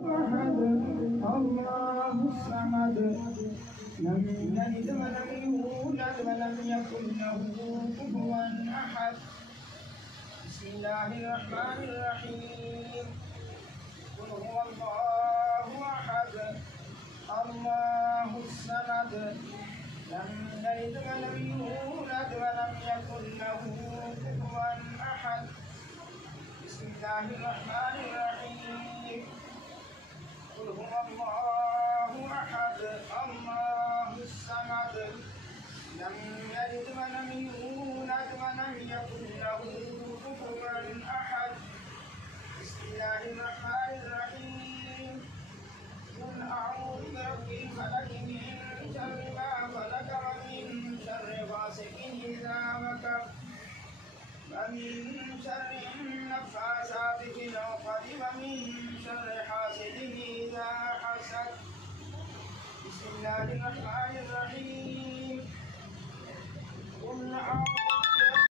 أحد الله الصمد لم يلد ولم يولد ولم يكن له كفوا أحد. بسم الله الرحمن الرحيم. قل هو الله أحد الله الصمد لم يلد ولم يولد ولم يكن له كفوا أحد. بسم الله الرحمن الرحيم. قل هو الله أحد الله الصمد لم يلد ولم يولد ولم يكن له كفوا أحد. بسم الله الرحمن الرحيم. قل أعوذ برب الفلق من شر ما خلق ومن شر غاسق إذا وقب ومن شر النفاثات في العقد ومن شر حاسد إذا حسد. بسم الله الرحمن الرحيم.